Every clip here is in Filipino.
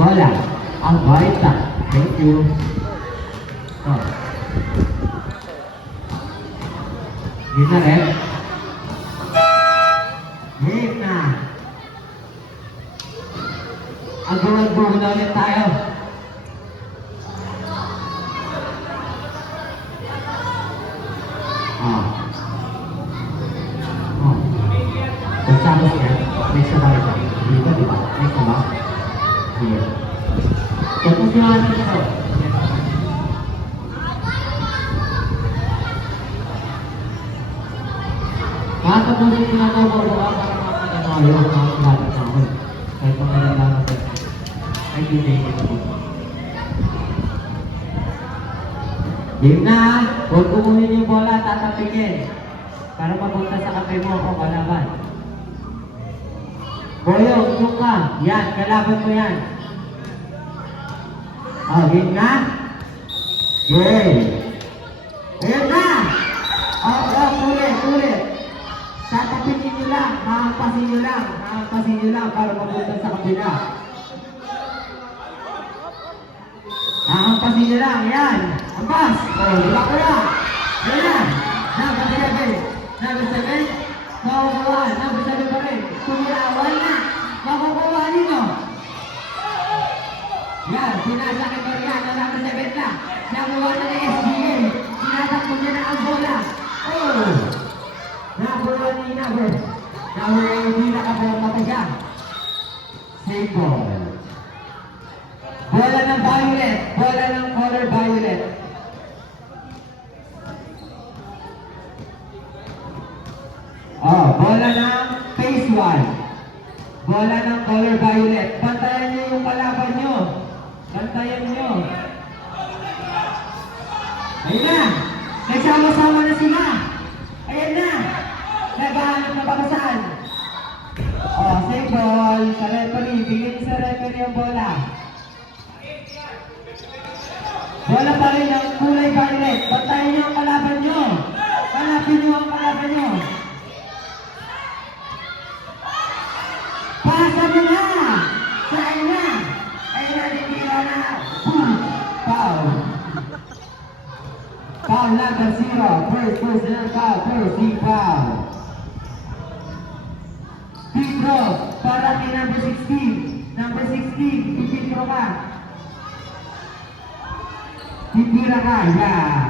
Bola. Albaita. Thank you. Oh. Game na rin. Game na. Agawag-buho na ulit tayo. Pagkabos yan, next na tayo. Dito, diba? Next na ba? Sige. Tapos yung ating ito. Makatapusin ko na ito, para makakagano yung mga lapit na ako. Kahit mga lang ako. Ay, hindi ito po. Game na! Huwag kumuhin yung bola, tatapigin. Para mapunta sa kape mo o kalaban. Boyong, yung ka. Yan, kalaban mo yan. Oh, game na? Game. Game na! Kulit. Tatapigin nyo lang, makampasin nyo lang para mapunta sa kabila. Makampasin nyo lang, yan. Ampas! Oh, diba ko na? Yan na! Number 7. Makukuha. Number 7 pa rin. Kumirawal na. Makukuha ninyo. Yan. Sinasakit ko yan. Number 7 na. Nakuha na ng SBA. Sinatakbo niya na ang bola. Oh! Nakuha ni Number. Nakuha yung pinakabola pa siya. Safe ball. Bola ng violet. Bola ng color violet. Oh, bola ng phase 1. Bola ng color violet. Bantayan niyo yung kalaban niyo. Bantayan niyo. Ayun na. Nagsama-sama na sila. Ayan na. Naghahanap na bakasan. Oh, safe ball. Sa referee. Bigyan sa referee yung bola. Bola pa rin ang kulay violet. Bantayan niyo ang kalaban niyo. Hanapin niyo ang kalaban niyo. Pasa mo na! Saan na? Ayun na, ditira na! Foul! Foul number 0. First personal foul. First team foul. Free throw para kay number 16. Number 16, pipintro ka. Titira ka, yan.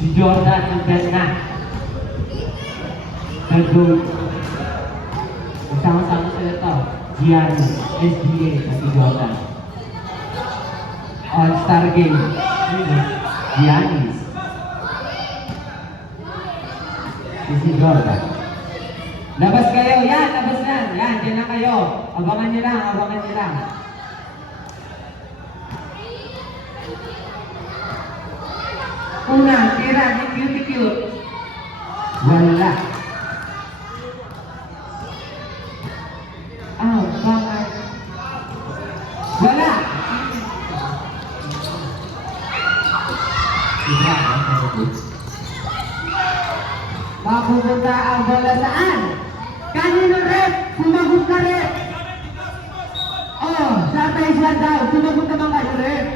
Si Jordan ang ganda. Nag-goal. Kasama-sama sila ito. Giannis, SBA, at si Jordan. All-Star game. Giannis. Si Jordan. Labas kayo. Yan, labas na. Yan, dyan na kayo. Abangan nyo lang. Una, tira, di cute. Wala. Bakit? Wala. Mapupunta ang bola saan? Kanino rep? Sumagot ka rep. Oh, satay siya daw. Sumagot naman kayo rep.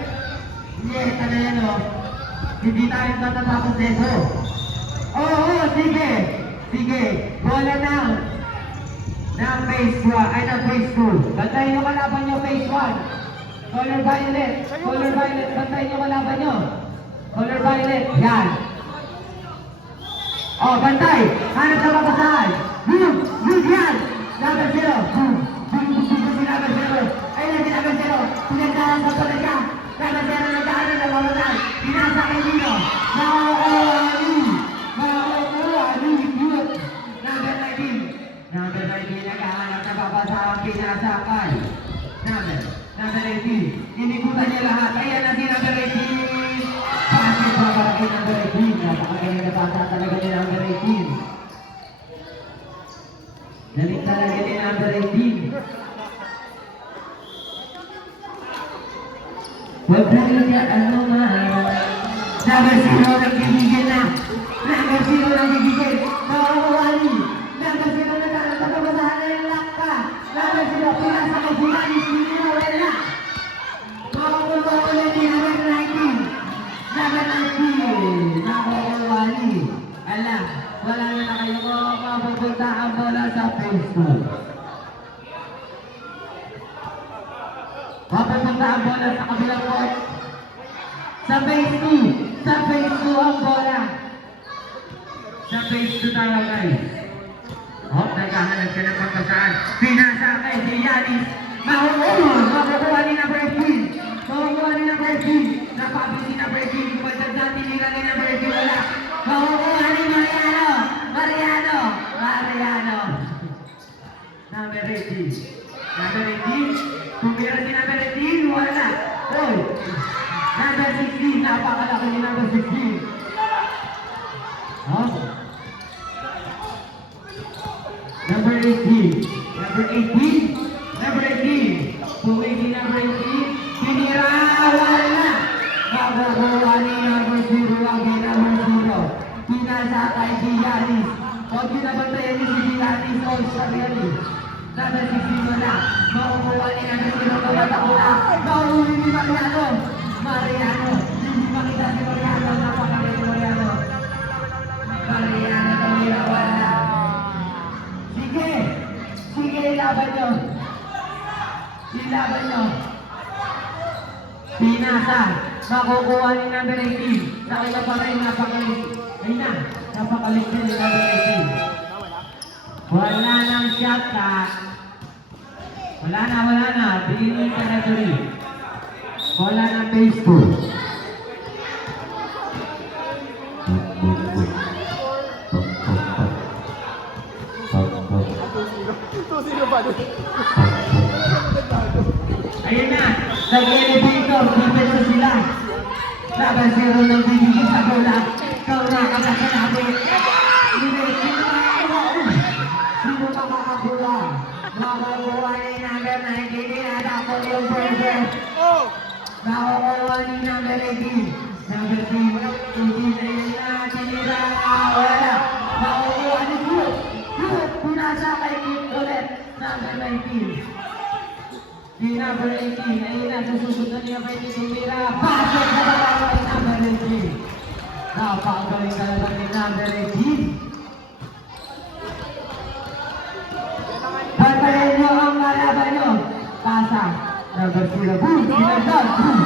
Yes, ano yan o? Hindi tayo matatapos dito. Oo, sige. Bola ng phase 1, ay ng phase 2. Bantayin yung kalaban nyo, phase 1. Color violet. Bantayin yung kalaban nyo. Color violet. Yan. Oh, bantay. Hanap na babasahan. Good yan. Number 0. Si number 0. Ayun si number 0. Pinagdahan sa pala siya. Number 0 nagdaanan na mamatay. Pinasa kay Nino. Number 19 naghahanap na babasahan. Pinasakay. Number 18. Inikutan niya lahat. Ayan na si number 18. Bakit ba kay number 18? Napakagaling na bata talaga ni number 18. Galing talaga ni number 18. Huwag na niya ano man. Number 0 nagigigil na. Number 0 nagigigil. Nakakawali. Number 0 nagkakabasahan na yung lock ka. Number 0 pinasa kay Gianni. Sinawala na. Nakakawali ni number 19. Number 19. Nakakawali. Alam, wala na kayo mapupunta ang bola sa Facebook. Mapupunta ang bola sa kabilang court. Sa phase 2. Sa phase 2 ang bola. Sa phase 2 tayo guys. Naghahanap ka ng pagkasaan. Pinasa kay Giannis. Makukuha ni number 18. Makukuha ni number 18. Napapis ni number 18. Pagdag natin nila ni number 18. Wala. Makukuha ni Mariano. Number 18. Number 18. Tumira si number 18. Wala. Oh. Number 16. Napakalaki ni number 16. Number 18. Number 18. Number 18. Pumili number 18. Pinira. Wala. Makukuha ni number 0. Again number 0. Pinasa kay Giannis. Huwag pinabantayan ni si Giannis. All-Star Number 16 wala. Makukuha ni number 0. Matakula. Mahuli ni Mariano. Hindi makita si Mariano. Napakali si Mariano. Mariano tumira. Wala. Sige, ilaban nyo. Pinasa. Makukuha ni number 18. Nakita pa rin, napakalit. Ayun na, napakalit din ni number 18. Wala nang shot ka. Wala na. Bigyan mo yung territory. Wala nang base 2. Ayun na, nag-elevator, defense sila. Number 0 nang bibigyan sa bola. Ikaw na kakasanabi. Sino makakabula? Makakuha ni number 19. Tinatapon yung first. Makakuha ni number 18. Number 3. Hindi na yun na. Tinira. Wala. Makakuha ni Group. Pinasa kay Kim ulit. Number 19. Di number 18. Ayun na. Susunod niya kay Tinira. Basket na talaga kay number 18. Napakagaling talaga ni number 18. Pantayin nyo ang malaban nyo. Pasa. Number 0. Boom! Sinagdag. Boom!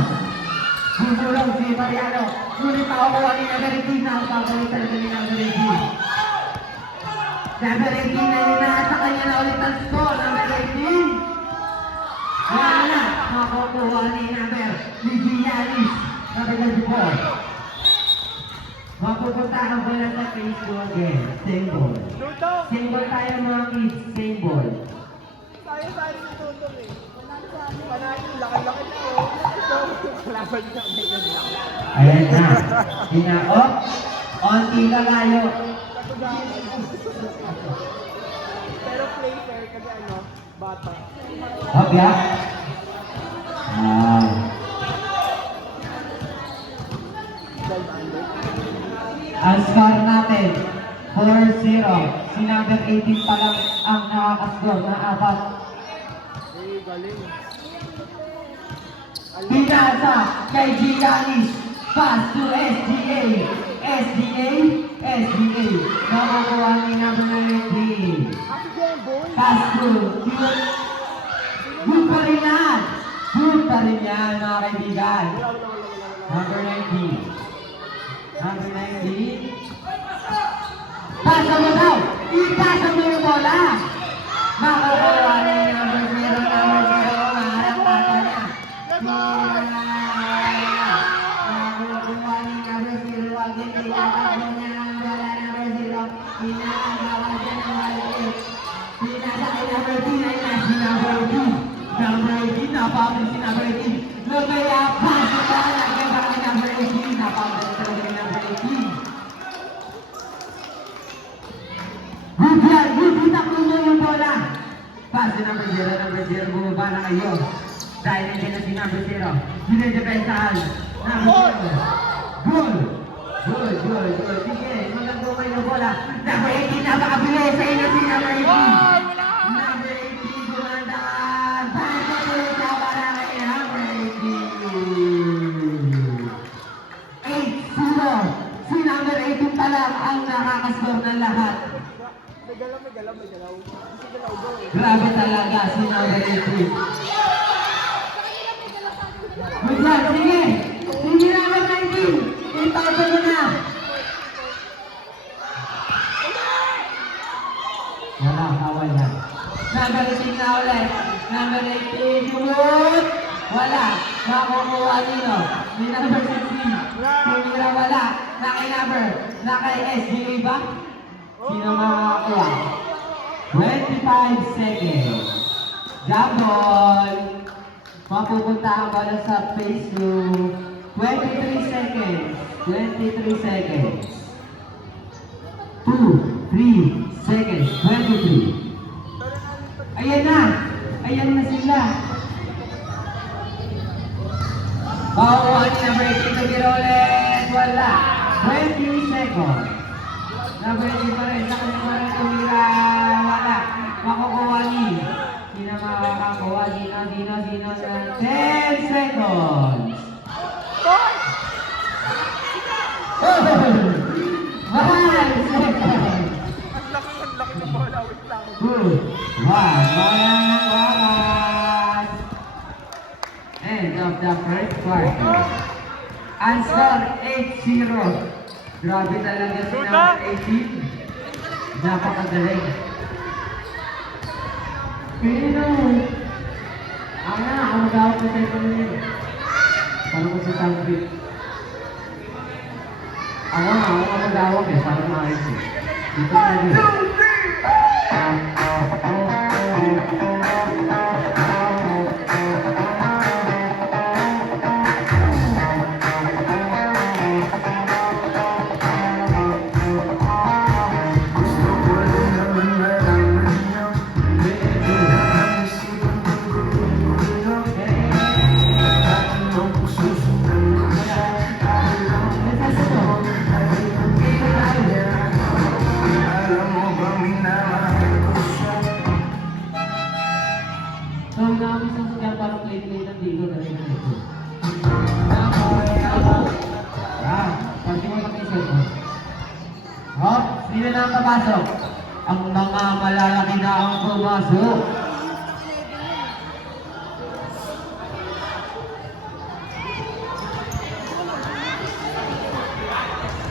Bumulong si Mariano. Ngunit makakuha ni number 18. Napakagaling talaga ni number 18. Number 18 na yun na sa kanya na ulit ang score. Number 18. Wala. Makakuha ni number ni Giannis. Number 24. Mapupunta ang bola sa phase 2 again. Same ball. Single tayo mga kids, same ball. Tayo sa tutong eh. Panalo, laki-laki nito. Kalaban niya, medyo laki. Ayan na. Hinako. Onti ka kayo. Pero play fair kasi bata. Okay. Ang score natin, 4-0. Si number 18 pa lang ang nakakascore na apat. Galing. Pinasa kay Giannis. Pass to SGA. Nakukuha ni number 19. Pass to Good pa rin yan. Good pa rin yan mga kaibigan. Number 19. Number 19. Pasa mo daw! Ipasa mo yung bola! Makukuha ni number 0. Maharap pasa niya. Makukuha ni number 0. Again, pinakabon niya ang bola number 0. Pinakagawa siya ng maliit. Pinasa kay number 10 ay nasi number 2. Number 18, napapin si number 18. Lumaya, pasa ka lang kay number 18. Napapin si number 18. Good yan, good. Itakbo mo yung bola. Pass number 0, bumaba na kayo. Dahil nandiyan na si number 0. Dinedepensahan. Number 0. Goal! Goal, goal, goal. Sige, magandang may na bola. Number 18, napakabilis sa inyo si number 18. Number 18, gumandaan. Balik na tuloy sa para kay number 18. 8-0. Si number 18 pa lang ang nakakascore ng lahat. May galaw, may galaw, may galaw. Gusto galaw daw eh. Grabe talaga si number 18. Good job, sige! Sige number 19! 8,000 mo na! Wala, awal na. Number 18 na ulit. Number 18, shoot! Wala. Nakukuha nino. Ni number 16. Tumira wala. Na kay number. Na kay SGA ba? Sino makakakuha? 25 seconds. Jump ball. Mapupunta ang bola sa phase 2. 23 seconds. 23 seconds. 2, 3 seconds. 23. Ayan na. Ayan na sila. Makukuha ni number 18 tumira ulit. Wala. 20 seconds. Number 18 pa rin. Nakalimutan pa rin tumira. Wala. Makukuha ni. Sino makakakuha? Sino? 10 seconds. 5 seconds. Ang laki ng bola. Wait lang. 2, 1. Wala ng oras. End of the first quarter. Answer 8-0. Grabe talaga si number 18. Napakagaling. Pero, ako mag-out na tayo pa nila. Paano ko sa Sandwich? Ako mag-awag eh, para maayos eh. Dito na dito. So, namin sa sasakyan parang plate-plate ang dito na rin ito. Pwede mo mag-isip mo. Sino na ang papasok? Ang mga malalaki na ang pumasok.